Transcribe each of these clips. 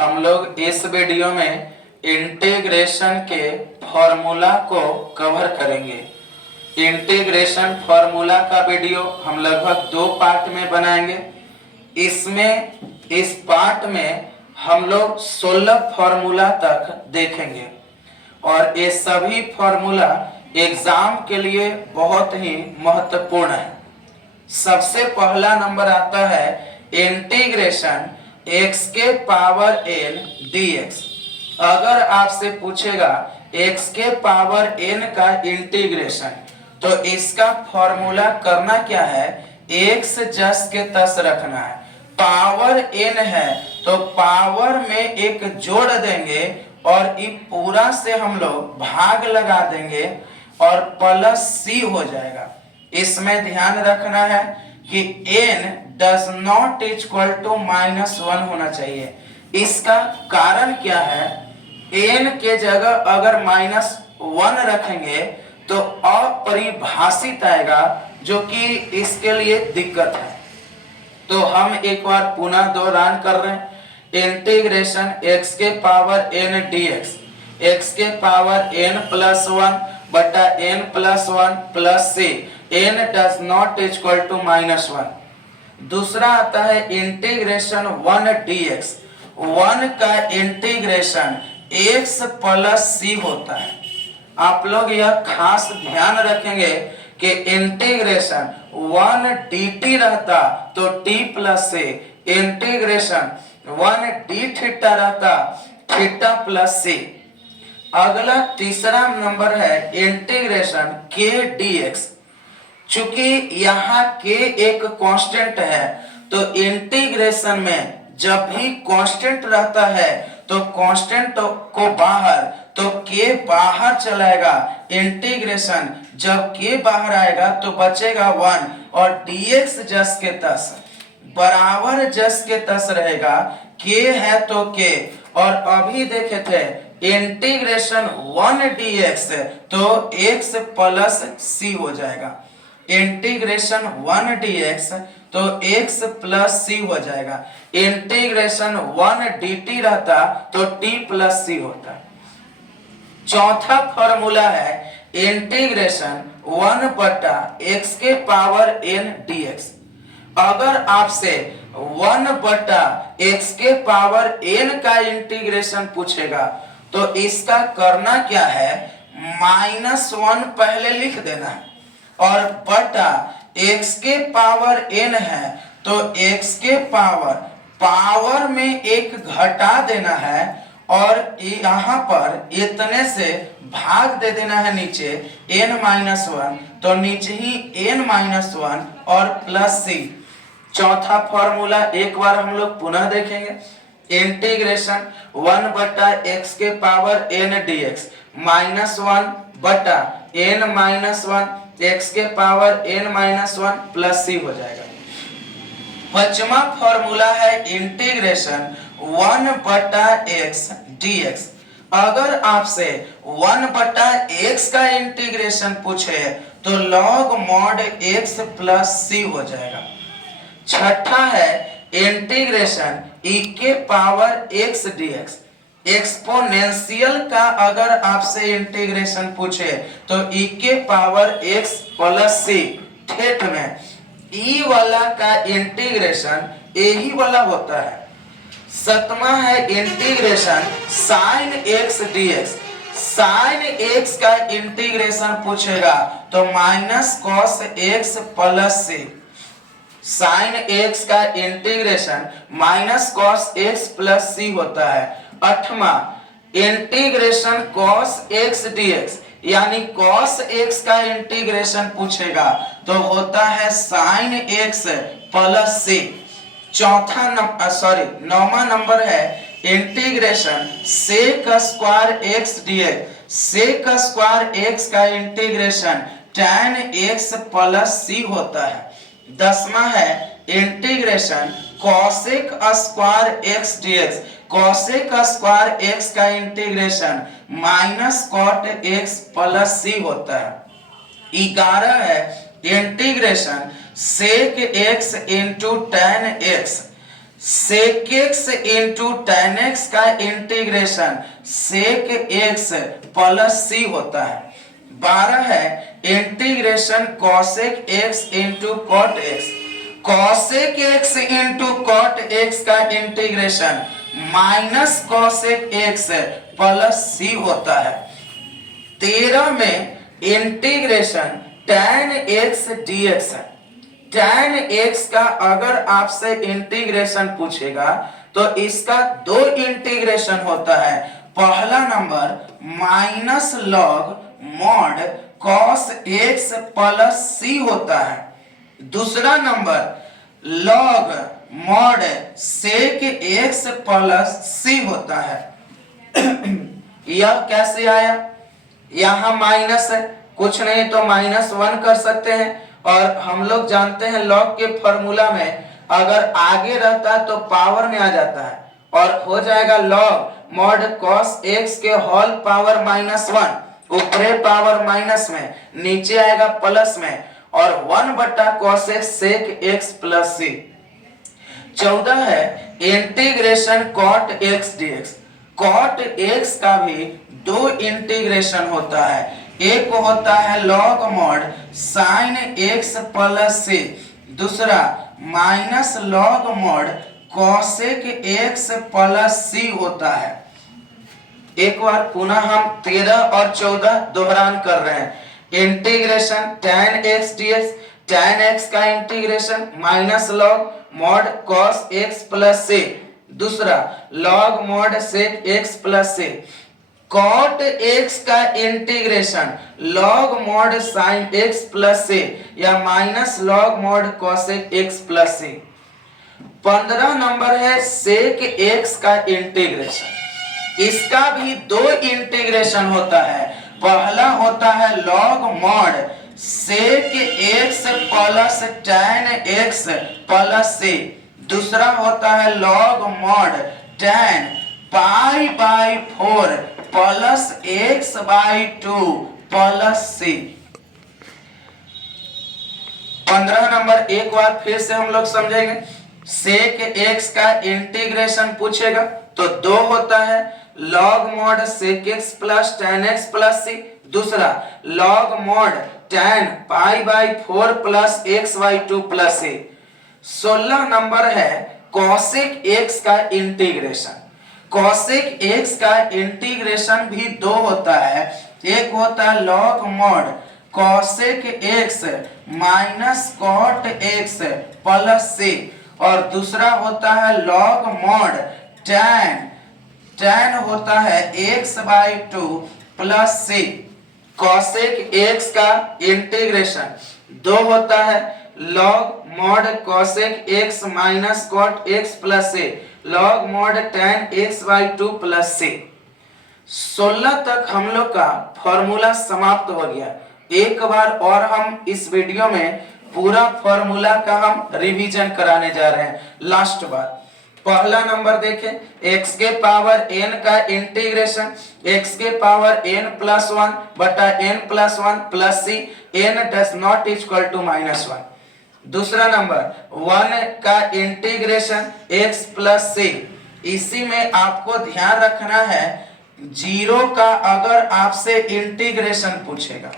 हम लोग इस वीडियो में इंटीग्रेशन के फॉर्मूला को कवर करेंगे। इंटीग्रेशन फॉर्मूला का वीडियो हम लगभग 2 पार्ट में बनाएंगे। इस पार्ट में हम लोग 16 फॉर्मूला तक देखेंगे और ये सभी फॉर्मूला एग्जाम के लिए बहुत ही महत्वपूर्ण है। सबसे पहला नंबर आता है इंटीग्रेशन x के पावर n dx। अगर आपसे पूछेगा x के पावर n का इंटीग्रेशन तो इसका फॉर्मूला करना क्या है, x जस के तस रखना है। पावर n है तो पावर में एक जोड़ देंगे और इस पूरा से हम लोग भाग लगा देंगे और प्लस c हो जाएगा। इसमें ध्यान रखना है कि n does not equal to -1 होना चाहिए। इसका कारण क्या है, n के जगह अगर -1 रखेंगे तो अपरिभाषित आएगा, जो कि इसके लिए दिक्कत है। तो हम एक बार पुनः दोहरान कर रहे हैं। इंटीग्रेशन x के पावर n dx, x के पावर n+1 बटा n+1 plus c, n does not equal to -1। दूसरा आता है इंटीग्रेशन 1 dx। 1 का इंटीग्रेशन x प्लस c होता है। आप लोग यह खास ध्यान रखेंगे कि इंटीग्रेशन 1 dt रहता तो t plus c, integration 1 d theta रहता थीटा प्लस c। अगला तीसरा नंबर है इंटीग्रेशन k dx। चूंकि यहाँ k एक कांस्टेंट है तो इंटीग्रेशन में जब भी कांस्टेंट रहता है तो कांस्टेंट को बाहर, तो k बाहर चलाएगा। इंटीग्रेशन जब k बाहर आएगा तो बचेगा 1 और dx जस के तस बराबर जस के तस रहेगा। k है तो k, और अभी देखे थे इंटीग्रेशन 1 dx तो x प्लस c हो जाएगा। इंटीग्रेशन 1 dx तो x प्लस c हो जाएगा। इंटीग्रेशन 1 dt रहता तो t प्लस c होता। चौथा फॉर्मूला है इंटीग्रेशन 1 बटा x के पावर n dx। अगर आपसे 1 बटा x के पावर n का इंटीग्रेशन पूछेगा तो इसका करना क्या है, -1 पहले लिख देना है और बटा x के पावर n है तो x के पावर में एक घटा देना है और यहाँ पर इतने से भाग दे देना है नीचे n-1, तो नीचे ही n-1 और प्लस c। चौथा फॉर्मूला एक बार हम लोग पुनः देखेंगे। इंटीग्रेशन 1 बटा x के पावर n dx -1 बटा n-1 x के पावर n-1 प्लस c हो जाएगा। पांचवा फॉर्मूला है इंटीग्रेशन 1 बटा x dx। अगर आपसे 1 बटा x का इंटीग्रेशन पूछे तो log mod x plus c हो जाएगा। छठा है इंटीग्रेशन e के पावर x dx। एक्सपोनेंशियल का अगर आपसे इंटीग्रेशन पूछे तो e के पावर x प्लस c, ठेठ में e वाला का इंटीग्रेशन यही वाला होता है। सातवां है integration sin x dx। sin x का इंटीग्रेशन पूछेगा तो -cos x plus c। sin x का integration -cos x plus c होता है। आठवां इंटीग्रेशन cos x dx, यानी cos x का इंटीग्रेशन पूछेगा तो होता है sin x प्लस c। नौवां नंबर है integration sec square x dx। sec square x का integration tan x plus c होता है। 10वां है integration cosec square x dx। cosec square x का integration -cot x plus c होता है। 11 है integration sec x into tan x। Sec x into tan x का integration sec x plus c होता है। 12 है integration cosec x into cot x, cosec x into cot x का integration minus cosec x plus c होता है। 13 में integration tan x dx है। tan x का अगर आपसे इंटीग्रेशन पूछेगा तो इसका दो इंटीग्रेशन होता है। पहला number minus log mod cos x plus c होता है, दूसरा number log mod sec x plus c होता है। यह कैसे आया? यहां माइनस है, कुछ नहीं तो -1 कर सकते हैं, और हम लोग जानते हैं लॉग के फॉर्मूला में अगर आगे रहता है तो पावर में आ जाता है और हो जाएगा लॉग मॉड cos x के होल पावर -1, ऊपरे पावर माइनस में, नीचे आएगा प्लस में, और 1/cos x सेक x प्लस सी। 14 है integration cot x dx। cot x का भी दो इंटीग्रेशन होता है, एक होता है log mod sine x plus c, दूसरा minus log mod cosec x plus c होता है। एक बार पुनः हम 13 और 14 दोहरान कर रहे हैं। Integration tan x dx, tan x का integration minus log mod cos x plus c, दूसरा log mod sec x plus c. cot x का integration log mod sin x plus c या minus log mod cosec x plus c. 15 number है sec x का integration, इसका भी दो integration होता है। पहला होता है log mod sec x plus tan x plus c, दूसरा होता है log mod tan pi by 4 plus x by 2 plus c. 15 number एक बार फिर से हम लोग समझेंगे। सेक x का इंटीग्रेशन पूछेगा तो दो होता है, log mod sec x plus tan x plus c, दूसरा log mod tan pi by 4 plus x by 2 plus c. 16 number है cosec x का इंटीग्रेशन। cosec x का इंटीग्रेशन भी दो होता है, एक होता है log mod cosec x minus cot x plus c, और दूसरा होता है log mod tan होता है x by 2 plus c। cosec x का इंटीग्रेशन दो होता है, log mod cosec x minus cot x plus c, log mod tan x by 2 plus से। 16 तक हम लोग का फॉर्मूला समाप्त हो गया। एक बार और हम इस वीडियो में पूरा फॉर्मूला का हम रिवीजन कराने जा रहे हैं लास्ट बार। पहला नंबर देखें, x के पावर n का इंटीग्रेशन x के पावर n प्लस 1 बटा n plus 1 plus c, n does not equal to -1। दूसरा नंबर 1 का इंटीग्रेशन x प्लस सी, इसी में आपको ध्यान रखना है जीरो का अगर आपसे इंटीग्रेशन पूछेगा,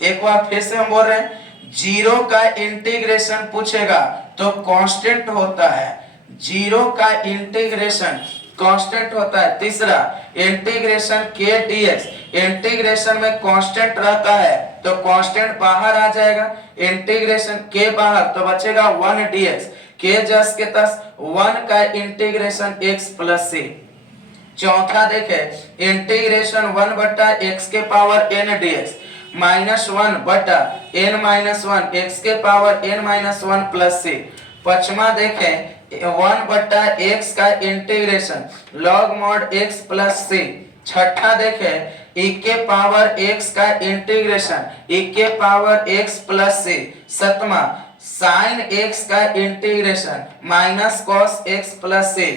एक बार फिर से हम बोल रहे हैं, जीरो का इंटीग्रेशन पूछेगा तो कांस्टेंट होता है, जीरो का इंटीग्रेशन कांस्टेंट होता है। तीसरा इंटीग्रेशन k dx, इंटीग्रेशन में कांस्टेंट रहता है तो कांस्टेंट बाहर आ जाएगा, इंटीग्रेशन k बाहर तो बचेगा 1 dx, k जस के तस 1 का इंटीग्रेशन x प्लस c। चौथा देखे इंटीग्रेशन 1 बटा x के पावर n dx माइनस 1 बटा n माइनस 1 x के power n minus 1 plus c। पांचवा देखें 1 बटा x का integration log mod x plus c। छठा देखें e के पावर x का इंटीग्रेशन e के पावर x प्लस c। सतमा साइन x का integration minus cos x plus c।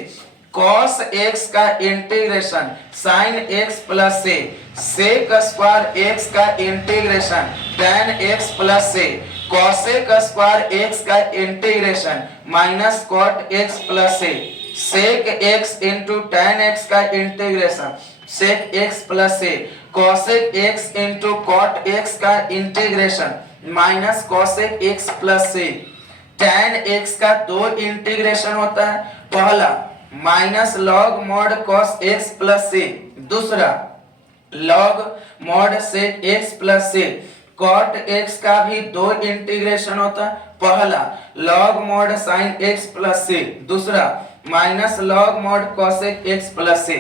cos x का integration sin x plus c। sec square x का integration tan x plus c। Cosec square x का integration minus cot x plus a, sec x into tan x का integration sec x plus a, cosec x into cot x का integration minus cosec x plus a. Tan x का दो integration होता है, पहला minus log mod cos x plus a, दूसरा log mod sec x plus a. Cot x का भी दो इंटीग्रेशन होता है, पहला log mod sine x plus a, दूसरा minus log mod cosec x plus a.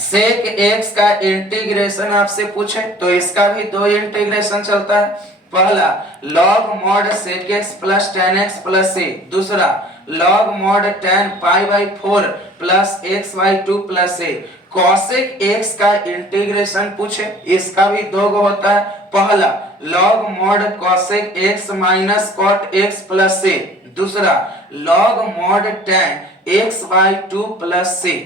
Sec x का integration आपसे पूछे तो इसका भी दो इंटीग्रेशन चलता है, पहला log mod sec x plus tan x plus a, दूसरा log mod tan pi by 4 plus x by 2 plus a. cosec x का इंटीग्रेशन पूछे इसका भी दो गो होता है, पहला log mod cosec x minus cot x plus a, दूसरा log mod tan x by 2 plus A.